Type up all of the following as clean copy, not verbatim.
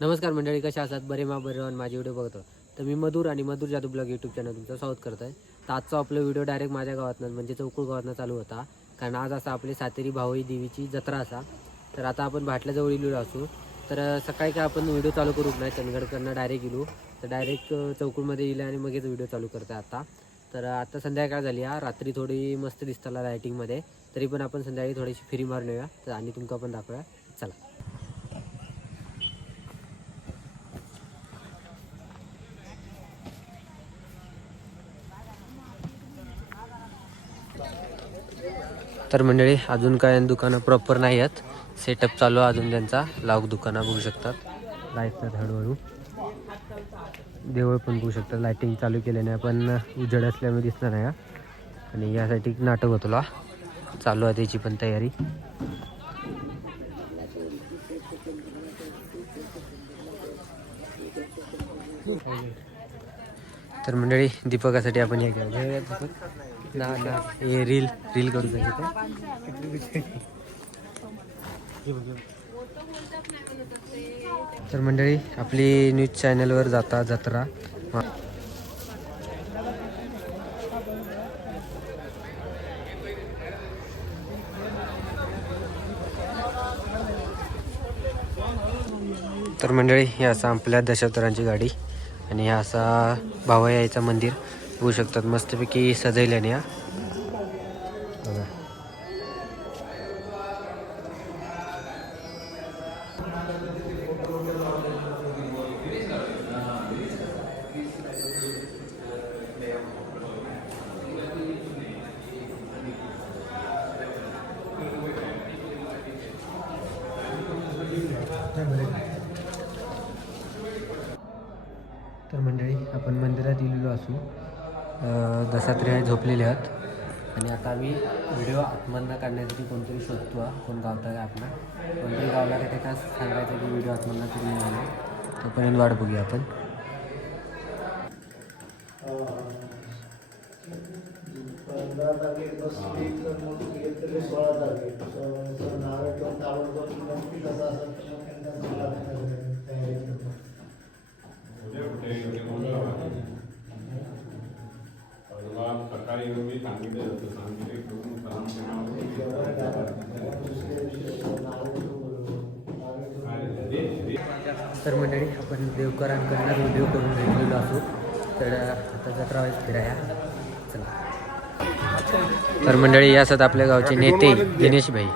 नमस्कार मंडळी, कशा असतात? बरे माझे व्हिडिओ बघतो. तर मी मधुर आणि मधुर जादू ब्लॉग यूट्यूब चॅनल तुमचं स्वागत करतो आहे. तर आजचा आपला व्हिडिओ डायरेक्ट माझ्या गावातनं म्हणजे चौकुळ गावातनं चालू होता. कारण आज असा आपली सातेरी भावई देवीची जत्रा असा. तर आता आपण भाटल्याजवळ इलो असू. तर सकाळी काय आपण व्हिडिओ चालू करू नाही, चंदगडकडनं डायरेक्ट गेलो तर डायरेक्ट चौकुळमध्ये येईल आणि मगच व्हिडिओ चालू करतो आता. तर आता संध्याकाळ झाली हा, रात्री थोडी मस्त दिसताला लायटिंगमध्ये. तरी पण आपण संध्याकाळी थोडीशी फिरी मारून येऊया तर आणि तुमका पण दाखवूया. चला. तर मंडळी अजून काय दुकानं प्रॉपर नाही आहेत, सेटअप चालू आहे अजून त्यांचा. लावक दुकानं बघू शकतात, लाईटचं हळूहळू. देवळ पण बघू शकतात, लाईटिंग चालू केल्याने पण उजेड असल्यामुळे दिसणार नाही. आणि यासाठी नाटक होतो चालू आहे, त्याची पण तयारी. तर मंडळी दीपकासाठी आपण हे घ्या दीपक ना ना हे रील रील करू शकतो. तर मंडळी आपली न्यूज चॅनलवर जाता जत्रा. तर मंडळी हे असं आपल्या दशावतारांची गाडी आणि हे असा भावयाचं मंदिर बघू शकतात, मस्तपैकी सजवल्याने. हा बघा. तर मंडळी आपण मंदिरात गेलेलो असू, दशात्रेय झोपलेले आहेत आणि आता आम्ही व्हिडिओ आतमधनं काढण्यासाठी कोणतरी शोधतो. कोण गावता आहे आपला, कोणतरी गावला का ते सांगायचं की व्हिडिओ आतमधनं करून आलो. तोपर्यंत वाट बघूया आपण. सकाळी मी सांगितलं होतं, तर मंडळी आपण देवकरांकडनं व्हिडिओ करून घेतलेलो असू. तर आता जत्रा व्हायची फिराया. चला. तर मंडळी या असतात आपल्या गावचे नेते दिनेश भाई.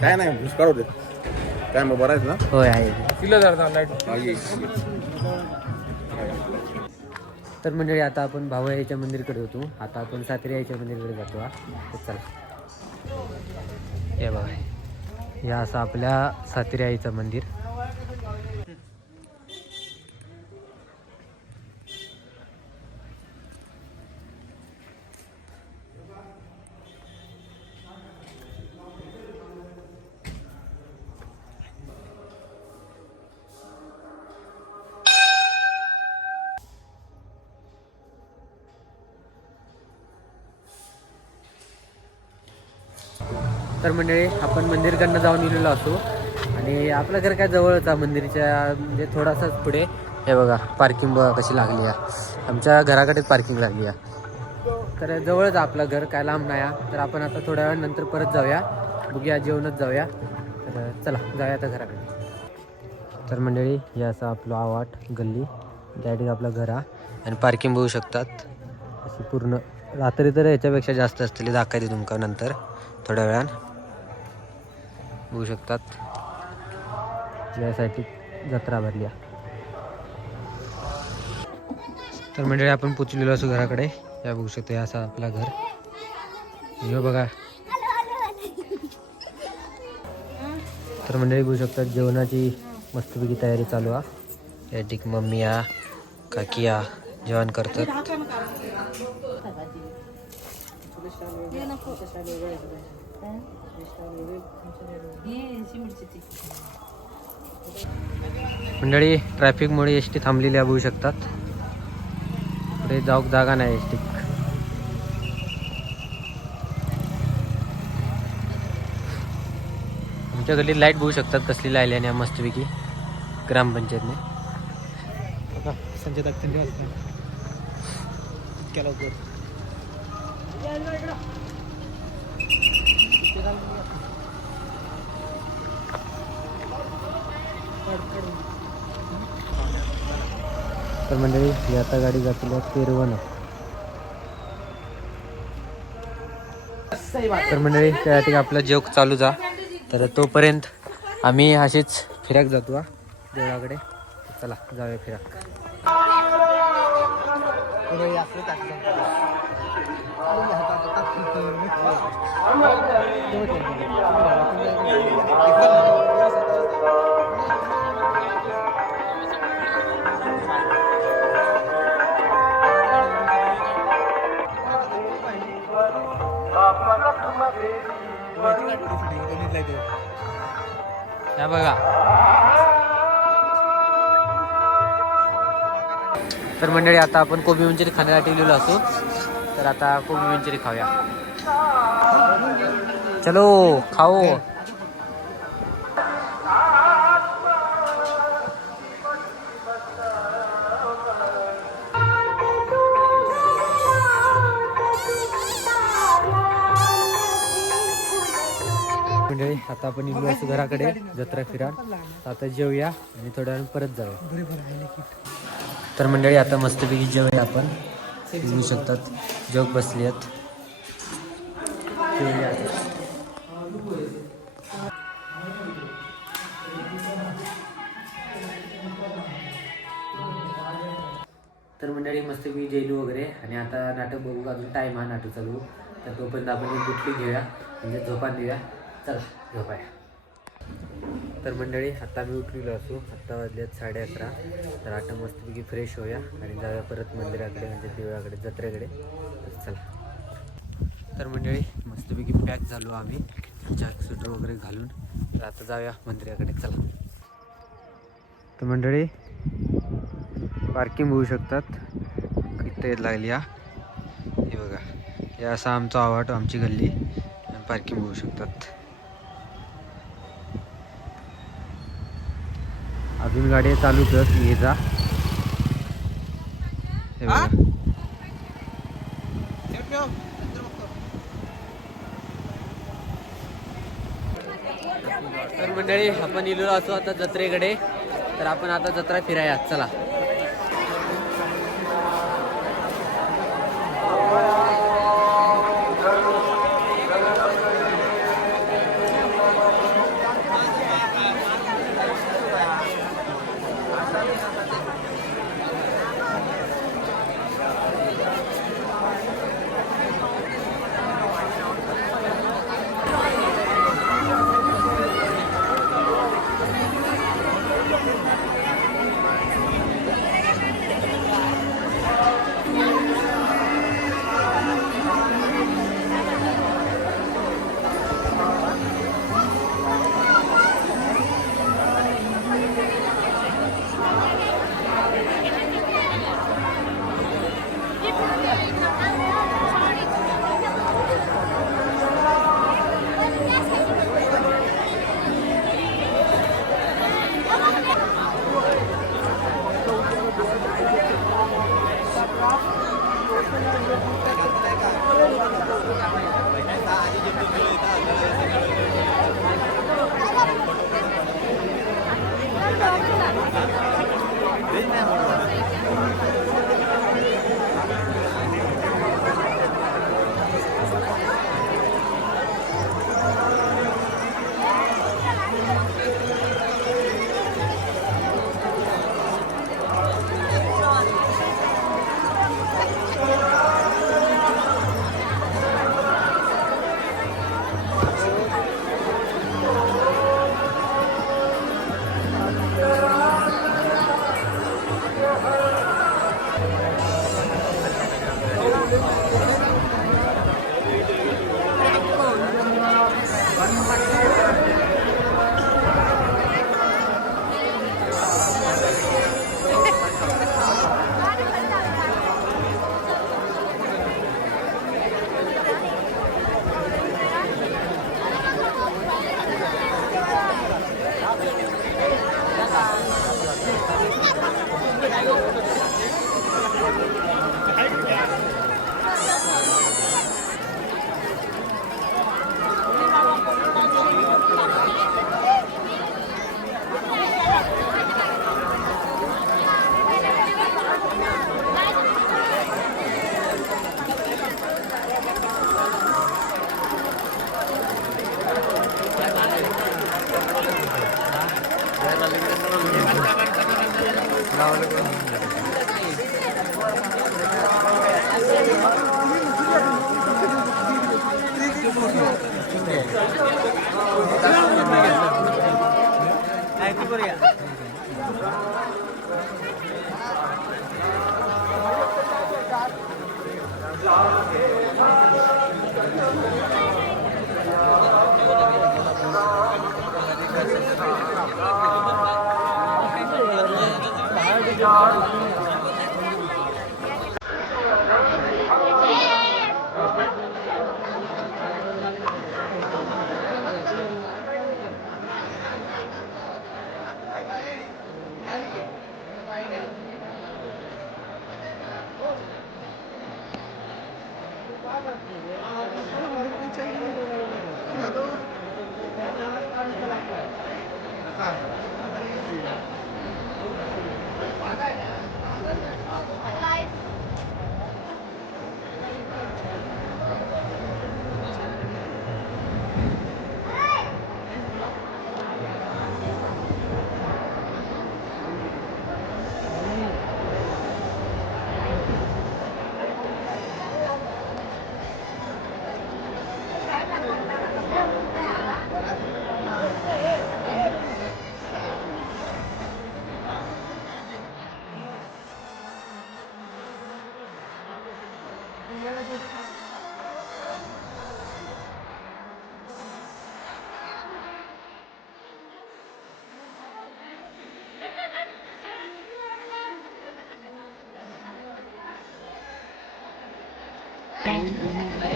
काय नाही दुष्काळ होते काय मग बरं ना. होय आहे. तर मंडळी आता आपण भावयाच्या मंदिरकडे होतो. आता आपण सातेरी आईच्या मंदिरकडे जातो. चला. हे बघा, हे असं आपल्या सातेरी आईचं मंदिर. तर मंडळी आपण मंदिरकडनं जाऊन गेलेलो असो आणि आपलं घर काय जवळच आहे मंदिरच्या, म्हणजे थोडासाच पुढे. हे बघा पार्किंग बघा कशी लागली आहे, आमच्या घराकडेच पार्किंग लागली आहे. तर जवळच आपलं घर, काय लांब नाही. तर आपण आता थोड्या वेळ नंतर परत जाऊया, बघूया जेवणच जाऊया. तर चला जाऊया आता घराकडे. तर मंडळी हे असं आपलं आवाट गल्ली, त्या आपलं घर आहे आणि पार्किंग बघू शकतात अशी पूर्ण. रात्री तर याच्यापेक्षा जास्त असतील, दाखवायचे तुमका नंतर थोड्या वेळान. बघू शकतात यासाठी जत्रा भरली. तर मंडळी आपण पोचलेलो असू घराकडे. या बघू शकतो, हे असं आपलं घर. हे बघा. तर मंडळी बघू शकतात जेवणाची मस्तपैकी तयारी चालू आहे. या ठिक मम्मी या काकी या जेवण करतात. मंडळी ट्रॅफिकमुळे एस टी थांबलेली बघू शकतात, पुढे जाऊक जागा नाही एस टी. आमच्या गल्लीत लाईट बघू शकतात कसली लायली आणि मस्तपैकी. ग्रामपंचायतने. संजय दत्तांनी केला होता. तर मंडळी ही आता गाडी जातील पेरवण. तर मंडळी त्या ठिकाणी आपला जोक चालू जा. तर तोपर्यंत आम्ही असेच फिराक जातो हा देवळाकडे. चला जाऊया फिराक. या बघा. तर मंडळी आता आपण कोबी मंचुरी खाण्यासाठी गेलेलो असो. तर आता कोबी मंचुरी खाऊया. चलो खाओ. मंडळी आता आपण निघलो असतो घराकडे जत्रा फिरा. आता जेवूया आणि थोड्या वेळ परत जाऊया. तर मंडळी आता मस्तपैकी जेवूया आपण. बघू शकतात जोक बसली आहेत. तर मंडळी मस्तपैकी जेलू वगैरे आणि आता नाटक बघू. अजून टाईम हा नाटक चालू. तर तोपर्यंत आपण एक गुटली घेऊया म्हणजे झोपा देऊया. चला झोपाया. तर मंडळी आता मी उठलेलो असू. आत्ता वाजल्यात 11:30. तर आता मस्तपैकी फ्रेश होऊया आणि जाऊया परत मंदिराकडे म्हणजे देवळाकडे जत्रेकडे. तर चला. तर मंडळी मस्तपैकी पॅक झालो आम्ही जॅक स्वेटर वगैरे घालून. तर आता जाऊया मंदिराकडे. चला. तर मंडळी पार्किंग होऊ शकतात किती लागली हा. हे बघा हे असा आमचा आवाट आमची गल्ली पार्किंग होऊ शकतात. अजून गाडी चालू कर ये जा. हे बघा. तर मंडळी आपण इलेलो असो आता जत्रेकडे. तर आपण आता जत्रा फिराया. चला.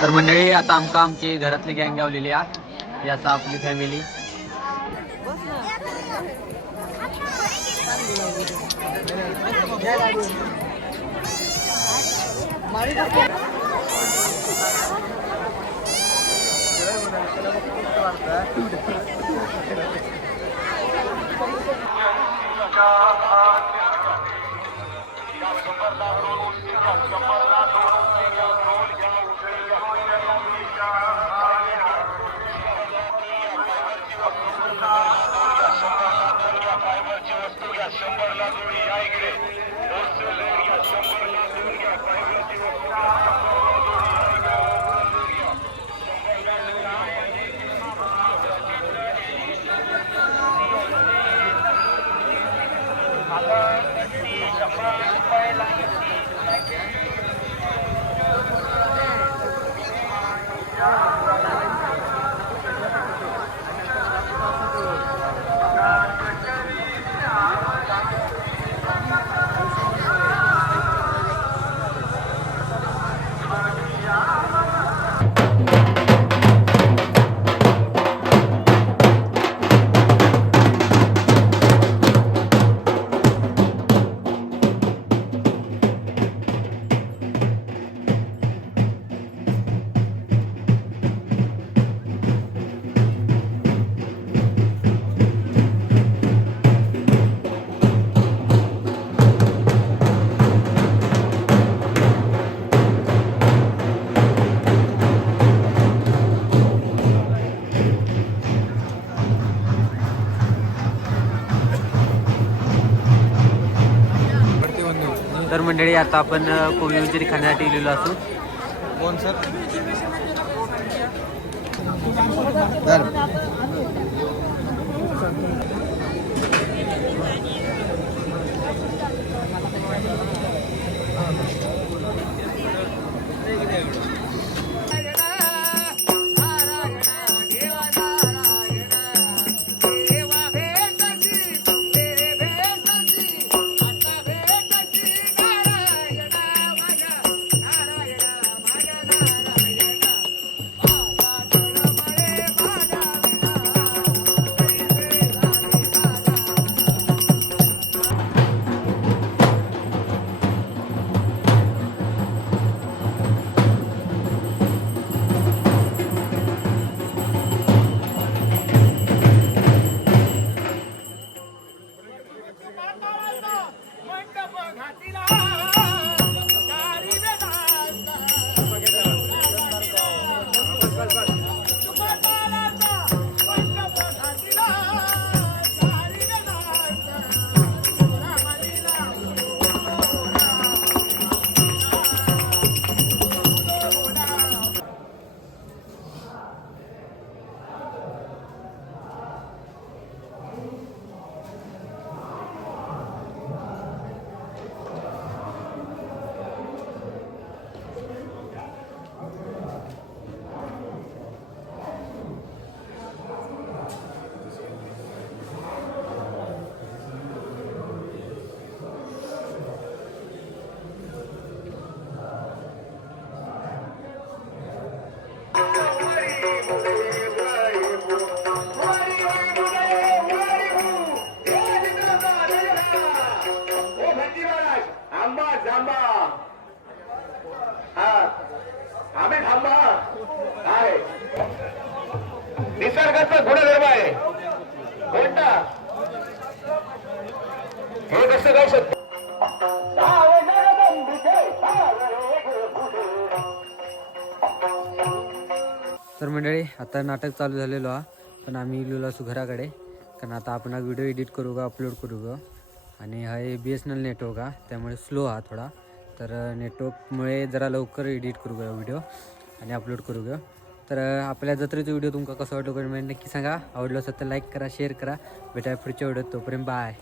तर मंडळी आता आमची घरातली गँग गावलेली आहे. याचा आपली फॅमिली तर मंडळी आता आपण कोबी मंचुरी खाण्यासाठी गेलेलो असू. कोण सर? तर मंडळी आता नाटक चालू झालेलो हा, पण आम्ही इलेलो असू घराकडे, कारण आता आपण हा व्हिडिओ एडिट करू का अपलोड करू का. आणि हा BSNL नेटवर्क हा, त्यामुळे स्लो हा थोडा, तर नेटवर्कमुळे जरा लवकर एडिट करू का व्हिडिओ आणि अपलोड करू का. तर आपल्या जत्रेचा व्हिडिओ तुमका कसं वाटलं कमेंट नक्की सांगा. आवडलं असेल तर लाईक करा, शेअर करा. भेटाय पुढच्या व्हिडिओत, तोपर्यंत बाय.